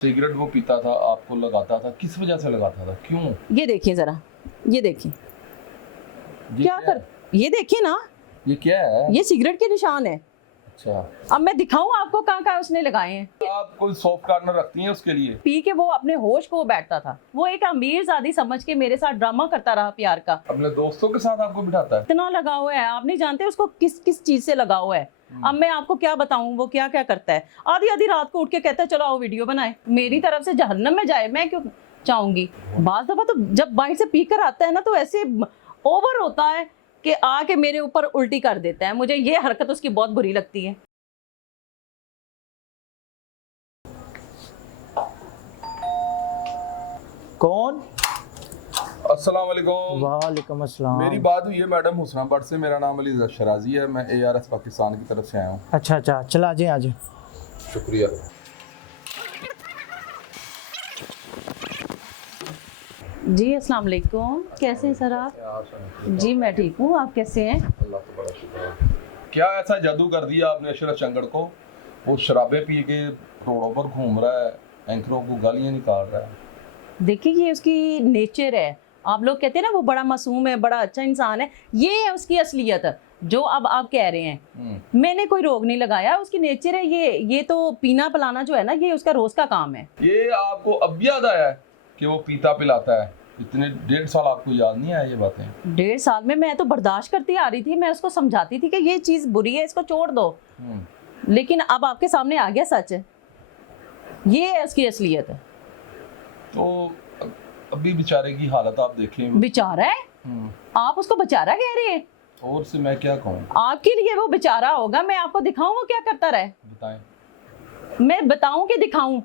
Cigarette वो पीता था, आपको लगाता था, किस वजह से लगाता था, क्यों? ये देखिए जरा, ये देखिए ये क्या क्या कर, ये देखिए ना, ये क्या है? ये सिगरेट के निशान है। अच्छा, अब मैं दिखाऊं आपको कहाँ कहाँ उसने लगाए हैं। आप कोई सॉफ्ट कार्नर रखती हैं उसके लिए? पी के वो अपने होश को बैठता था, वो एक अमीरजादी समझ के मेरे साथ ड्रामा करता रहा प्यार का। अपने दोस्तों के साथ आपको बिठाता है? इतना लगा हुआ है, आप नहीं जानते उसको किस किस चीज से लगा हुआ है। अब मैं आपको क्या बताऊं वो क्या क्या करता है। आधी आधी रात को उठ के कहता है चलो आओ वीडियो बनाए, मेरी तरफ से जहन्नम में जाए, मैं क्यों चाहूंगी। बाज दफा तो जब बाइक से पी कर आता है ना तो ऐसे ओवर होता है कि आके मेरे ऊपर उल्टी कर देता है। मुझे ये हरकत उसकी बहुत बुरी लगती है। कौन? अस्सलाम वालेकुम। वालेकुम अस्सलाम। मेरी बात हुई है मैडम हुसनाबाद से। मेरा नाम अली शराजी है, मैं ARS पाकिस्तान की तरफ से आया हूँ। अच्छा अच्छा, चला आ जाए आज। शुक्रिया। जी अस्सलाम वालेकुम, कैसे हैं सर आप? जी मैं ठीक हूँ, आप कैसे हैं? अल्लाह का बड़ा शुक्र है। क्या ऐसा जादू कर दिया आपने अशरफ चंगड़ को? वो शराबें पी के रोडों पर घूम रहा है, एंकरों को गालियाँ निकाल रहा है। देखिए ये उसकी नेचर है। आप लोग कहते हैं ना वो बड़ा मासूम है, बड़ा अच्छा इंसान है, ये है उसकी असलियत जो अब आप कह रहे हैं। मैंने कोई रोग नहीं लगाया, उसकी नेचर है ये तो पीना पिलाना जो है ना ये उसका रोज का काम है। ये आपको अब याद आया है कि वो पीता पिलाता है? इतने 1.5 साल आपको याद नहीं आया ये बातें? 1.5 साल में मैं तो बर्दाश्त करती आ रही थी, मैं उसको समझाती थी कि ये चीज बुरी है, इसको छोड़ दो। लेकिन अब आपके सामने आ गया सच, ये है उसकी असलियत। तो अभी बेचारे की हालत आप देखें। बेचारा है? आप उसको बेचारा कह रहे हैं? और से मैं क्या कहूँ? आपके लिए वो बेचारा होगा, मैं आपको दिखाऊं वो क्या करता रहे? बताएं। मैं बताऊं कि दिखाऊं?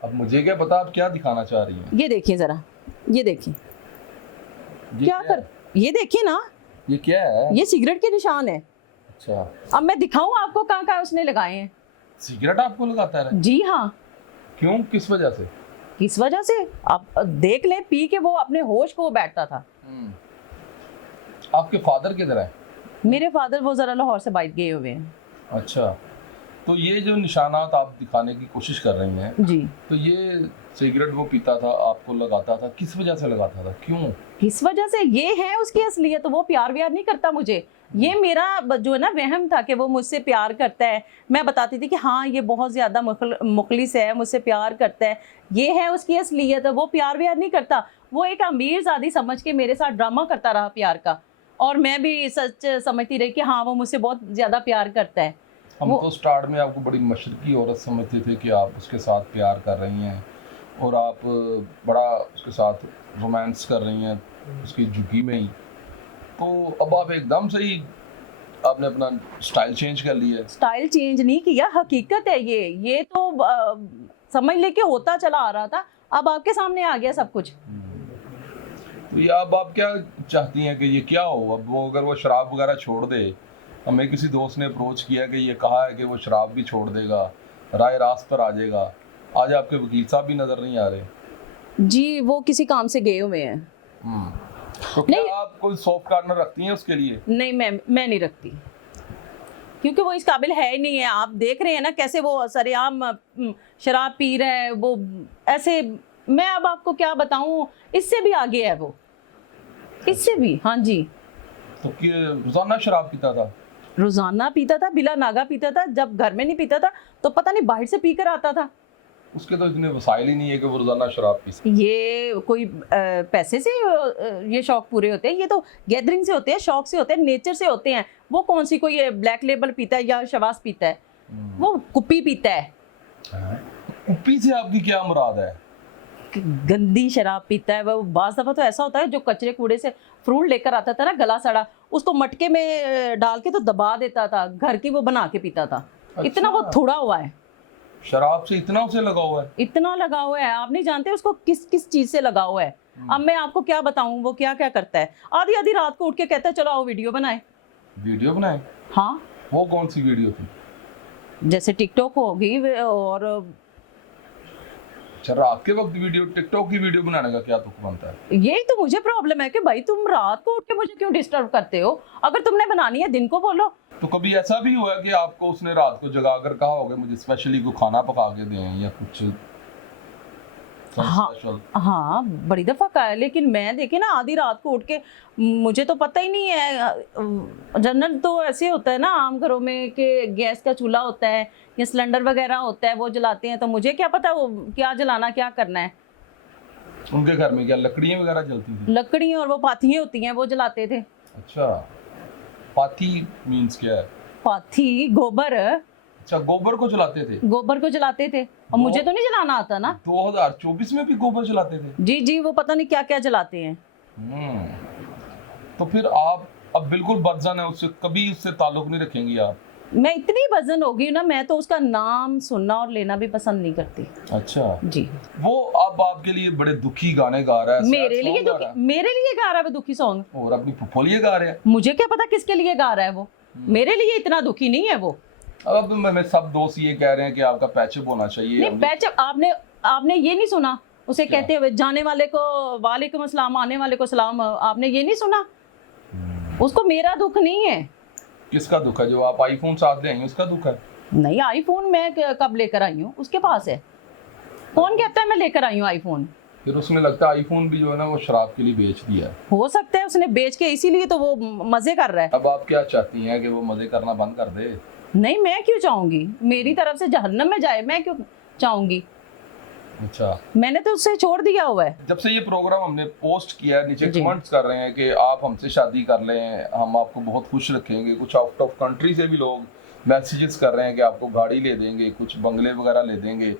अब मुझे क्या पता आप क्या दिखाना चाह रही हैं। ये देखिए जरा, ये देखिए क्या है? कर, ये देखिए ना, ये क्या है? ये सिगरेट के निशान है। अच्छा, अब मैं दिखाऊं आपको कहाँ कहाँ उसने लगाए हैं। सिगरेट आपको लगाता है? जी हाँ। क्यों, किस वजह से? किस वजह से? आप देख लें, पी के वो अपने होश को बैठता था। आपके फादर किधर है? मेरे फादर वो जरा लाहौर से बाइक गए हुए हैं। अच्छा, तो ये जो निशानात आप दिखाने की कोशिश कर रही हैं, जी। तो ये सिगरेट वो पीता था, आपको लगाता था, किस वजह से लगाता था, क्यों? किस वजह से? ये है उसकी असलियत। तो वो प्यार व्यार नहीं करता मुझे, ये मेरा जो है ना वहम था कि वो मुझसे प्यार करता है। मैं बताती थी कि हाँ ये बहुत ज़्यादा मुखलिस है, मुझसे प्यार करता है, ये है उसकी असलियत। वो प्यार व्यार नहीं करता, वो एक अमीरजादी समझ के मेरे साथ ड्रामा करता रहा प्यार का। और मैं भी सच समझती रही कि हाँ वो मुझसे बहुत ज़्यादा प्यार करता है। हम तो स्टार्ट में आपको बड़ी मशरकी औरत समझते थे कि आप उसके साथ प्यार कर रही हैं और आप बड़ा उसके साथ रोमांस कर रही हैं उसकी झुकी में ही। तो अब आप एकदम से ही आपने अपना स्टाइल चेंज कर लिया है। स्टाइल चेंज नहीं किया, हकीकत है ये तो समझ लेके होता चला आ रहा था, अब आपके सामने आ गया सब कुछ। तो ये अब आप क्या चाहती हैं कि ये क्या हो? अब वो अगर वो शराब वगैरह छोड़ दे, हमें किसी दोस्त ने अप्रोच किया कि ये कहा है कि वो शराब भी छोड़ देगा, राय रास्त पर आ जाएगा। आज आपके वकील साहब भी नजर नहीं आ रहे। जी वो किसी काम से गए हुए हैं। तो क्या आप कोई सॉफ्ट कार्नर रखती हैं उसके लिए? नहीं मैं नहीं रखती, क्योंकि वो इस काबिल है ही नहीं है। आप देख रहे हैं ना कैसे वो सरेआम शराब पी रहा है, वो ऐसे। मैं अब आपको क्या बताऊं, इससे भी आगे है वो, इससे भी। हाँ जी। तो रोजाना शराब पीता था? रोजाना पीता था, बिला नागा पीता था। जब घर में नहीं पीता था तो पता नहीं बाहर से पीकर आता था। उसके तो इतने वसाइल ही नहीं है कि वो रोजाना शराब पी सके। ये कोई पैसे से ये शौक पूरे होते हैं? ये तो गैदरिंग से होते हैं, शौक से होते हैं, नेचर से होते हैं। वो कौन सी कोई ब्लैक लेबल पीता है या शवास पीता है? वो कुप्पी पीता है। कुप्पी से आपकी क्या मुराद है? गंदी शराब पीता है वो। बाज़ दफ़ा तो ऐसा होता है जो कचरे कूड़े से फ्रूट लेकर आता था ना गला सड़ा, उसको मटके में डाल के तो दबा देता था, घर की वो बना के पीता था। इतना वो थोड़ा हुआ है, शराब से इतना उसे लगा हुआ है? इतना लगा हुआ है, आप नहीं जानते उसको किस किस चीज से लगा हुआ है। अब मैं आपको क्या बताऊं वो क्या क्या करता है। आधी आधी रात को उठ के कहता है चलो आओ वीडियो बनाए। वीडियो बनाए? हाँ। वो कौन सी वीडियो थी? जैसे टिकटॉक होगी और अच्छा, रात के वक्त वीडियो, टिकटॉक की वीडियो बनाने का क्या तुक बनता है? यही तो मुझे प्रॉब्लम है कि भाई तुम रात को उठ के मुझे क्यों डिस्टर्ब करते हो? अगर तुमने बनानी है दिन को बोलो। तो कभी ऐसा भी हुआ कि आपको उसने रात को जगा कर कहा होगा मुझे स्पेशली को खाना पका के दें या कुछ? हाँ स्पेशल? हाँ, बड़ी दफ़ा का है, लेकिन मैं देखिए ना आधी रात को उठ के, मुझे तो पता ही नहीं है। जनरल तो ऐसे होता है ना आम घरों में कि गैस का चूल्हा होता है या सिलेंडर वगैरह होता है, वो जलाते हैं, तो मुझे क्या पता वो क्या जलाना क्या करना है। उनके घर में क्या लकड़ियाँ वगैरह जलती थी? लकड़ी और वो पाथियाँ होती हैं वो जलाते थे। अच्छा, पाथी मीन्स क्या है? पाथी गोबर, अच्छा, गोबर को जलाते थे। गोबर को जलाते थे, और मुझे तो नहीं जलाना आता ना। 2024 में भी गोबर जलाते थे? जी जी, वो पता नहीं क्या क्या जलाते हैं। हम्म। तो फिर आप अब बिल्कुल बदजन है उससे, कभी उससे ताल्लुक नहीं रखेंगी आप? मैं इतनी वजन हो गई ना, मैं तो उसका नाम सुनना और लेना भी पसंद नहीं करती। अच्छा, जी, वो अब आपके लिए बड़े दुखी गाने गा रहा है, sad मेरे लिए song गा दुखी, रहा मेरे लिए गा रहा है वो दुखी सॉन्ग। है, और अपनी फुफ्फो लिए गा रहे हैं। मुझे क्या पता किसके लिए गा रहा है वो, मेरे लिए इतना दुखी नहीं है वो। अब मैं सब दोस्त ये कह रहे हैं कि आपका पैचअप होना चाहिए। नहीं, पैचअप आपने आपने ये नहीं सुना उसे क्या? कहते हुए, जाने वाले को वालेकुम अस्सलाम, आने वाले को सलाम, आपने ये नहीं सुना? उसको मेरा दुख नहीं है। किसका दुख है? जो आप आईफोन साथ ले आई हैं उसका दुख है? नहीं, आईफोन मैं कब लेकर आई हूँ, उसके पास है। कौन कहता है मैं लेकर आई हूँ आईफोन? फिर उसमें लगता है आईफोन भी जो है ना वो शराब के लिए बेच दिया है। हो सकता है उसने बेच के, इसीलिए तो वो मजे कर रहा है। अब आप क्या चाहती हैं कि वो मजे करना बंद कर दे? नहीं, मैं क्यों चाहूंगी, मेरी तरफ से जहन्नम में जाए, मैं क्यों चाहूंगी? अच्छा, मैंने तो उससे छोड़ दिया हुआ है। जब से ये प्रोग्राम हमने पोस्ट किया है, नीचे जी। कमेंट्स कर रहे हैं कि आप हमसे शादी कर लें, हम आपको बहुत खुश रखेंगे। कुछ आउट ऑफ कंट्री से भी लोग मैसेजेस कर रहे हैं कि आपको गाड़ी ले देंगे, कुछ बंगले वगैरह ले देंगे।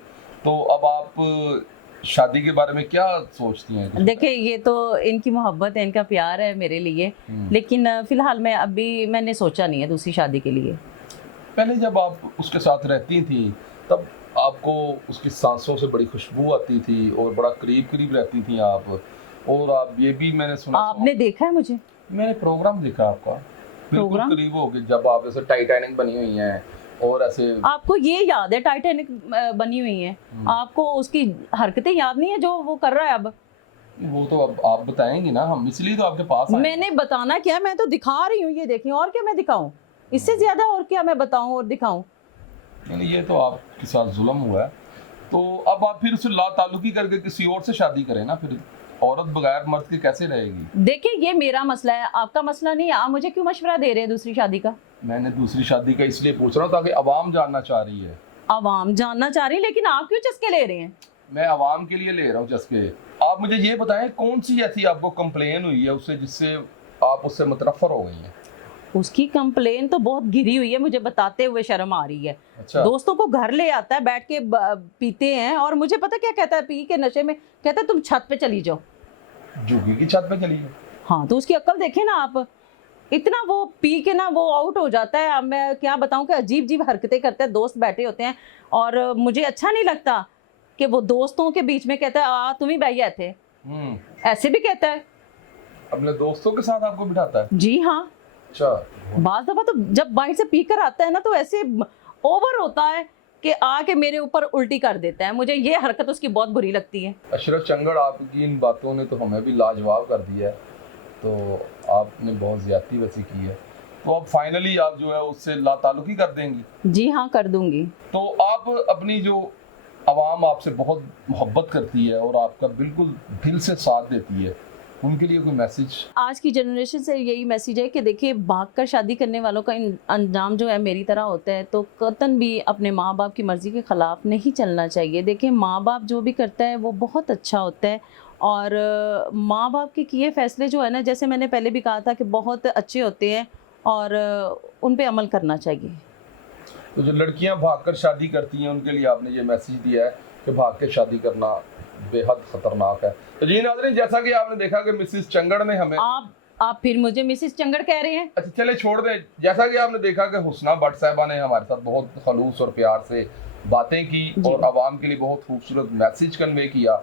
तो अब आप शादी के बारे में क्या सोचती हैं? कुछ देखिए, ये तो इनकी मोहब्बत है, इनका प्यार है मेरे लिए, लेकिन फिलहाल मैं अभी मैंने सोचा नहीं है दूसरी शादी के लिए। पहले जब आप उसके साथ रहती थी तब आपको उसकी सांसों से बड़ी खुशबू आती थी और बड़ा करीब करीब रहती थी आप। और आप ये भी मैंने सुना, आपने देखा है मुझे? मैंने प्रोग्राम देखा आपका, बिल्कुल प्रोग्राम? करीब हो गए जब आप ऐसे टाइटैनिक बनी हुई हैं और ऐसे। आपको ये याद है टाइटैनिक बनी हुई है, आपको उसकी हरकतें याद नहीं है जो वो कर रहा है अब? वो तो अब आप बताएंगी ना, हम इसलिए तो आपके पास आए हैं। मैंने बताना क्या, मैं तो दिखा रही हूँ, ये देखिए, और क्या मैं दिखाऊं? इससे ज्यादा और क्या मैं बताऊं और दिखाऊं? नहीं, ये तो आपके साथ जुल्म हुआ है। तो अब आप फिर उसे ला ताल्लुकी करके किसी और से शादी करें ना, फिर औरत बगैर मर्द के कैसे रहेगी? देखिए, ये मेरा मसला है, आपका मसला नहीं है। आप मुझे क्यों मशवरा दे रहे हैं दूसरी शादी का? मैंने दूसरी शादी का इसलिए पूछ रहा हूँ ताकि अवाम जानना चाह रही है। आवाम जानना चाह रही है, लेकिन आप क्यों चस्के ले रहे हैं? मैं अवाम के लिए ले रहा हूँ चस्के। आप मुझे ये बताएं कौन सी ऐसी आपको कंप्लेन हुई है उससे जिससे आप उससे मुतनफ़र हो गई हैं? उसकी कंप्लेन तो बहुत गिरी हुई है, मुझे बताते हुए शर्म आ रही है। अच्छा, दोस्तों को घर ले आता है, बैठ के पीते हैं, और मुझे पता क्या कहता है, पी के नशे में कहता है तुम छत पे चली जाओ। झुग्गी की छत पे चली है। हाँ, तो उसकी अक्ल देखे ना आप, इतना वो पी के ना वो आउट हो जाता है। अब मैं क्या बताऊं कि अजीब अजीब हरकतें करते हैं, दोस्त बैठे होते हैं, और मुझे अच्छा नहीं लगता कि वो दोस्तों के बीच में कहता है आ तुम ही बैठे थे, ऐसे भी कहता है। अपने दोस्तों के साथ आपको बिठाता है? जी हाँ, अच्छा, बाज दफा तो जब बाहर से पी कर आता है ना, तो ऐसे ओवर होता है कि आके मेरे ऊपर उल्टी कर देता है। मुझे ये हरकत उसकी बहुत बुरी लगती है। अशरफ चंगड़, आपकी इन बातों ने तो हमें भी लाजवाब कर दिया है। तो आपने बहुत ज्यादती वैसी की है, तो अब फाइनली आप जो है उससे ला ताल्लुकी कर देंगी? जी हाँ, कर दूंगी। तो आप अपनी जो आवाम आपसे बहुत मोहब्बत करती है और आपका बिल्कुल दिल से साथ देती है, उनके लिए कोई मैसेज? आज की जनरेशन से यही मैसेज है कि देखिए, भागकर शादी करने वालों का अंजाम जो है मेरी तरह होता है, तो कतन भी अपने माँ बाप की मर्ज़ी के ख़िलाफ़ नहीं चलना चाहिए। देखिए, माँ बाप जो भी करता है वो बहुत अच्छा होता है, और माँ बाप के किए फ़ैसले जो है ना, जैसे मैंने पहले भी कहा था कि बहुत अच्छे होते हैं, और उन पे अमल करना चाहिए। तो जो लड़कियां भागकर शादी करती हैं उनके लिए आपने ये मैसेज दिया है कि भाग के शादी करना बेहद खतरनाक है। तो जी नाज़रीन, जैसा कि आपने देखा कि मिसिस चंगड़ ने हमें, आप फिर मुझे मिसिस चंगड़ कह रहे हैं? अच्छा चले छोड़ दें। जैसा कि आपने देखा कि हुस्ना भट्ट साहिबा ने हमारे साथ बहुत खलूस और प्यार से बातें की और आवाम के लिए बहुत खूबसूरत मैसेज कन्वे किया।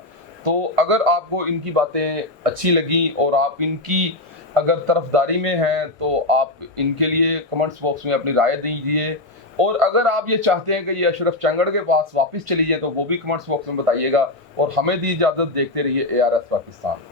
तो अगर आपको इनकी बातें अच्छी लगी और आप इनकी अगर तरफदारी में हैं तो आप इनके लिए कमेंट्स बॉक्स में अपनी राय दीजिए, और अगर आप ये चाहते हैं कि ये अशरफ चंगड़ के पास वापस चली जाए तो वो भी कमेंट्स बॉक्स में बताइएगा। और हमें दी इजाज़त, देखते रहिए ARS पाकिस्तान।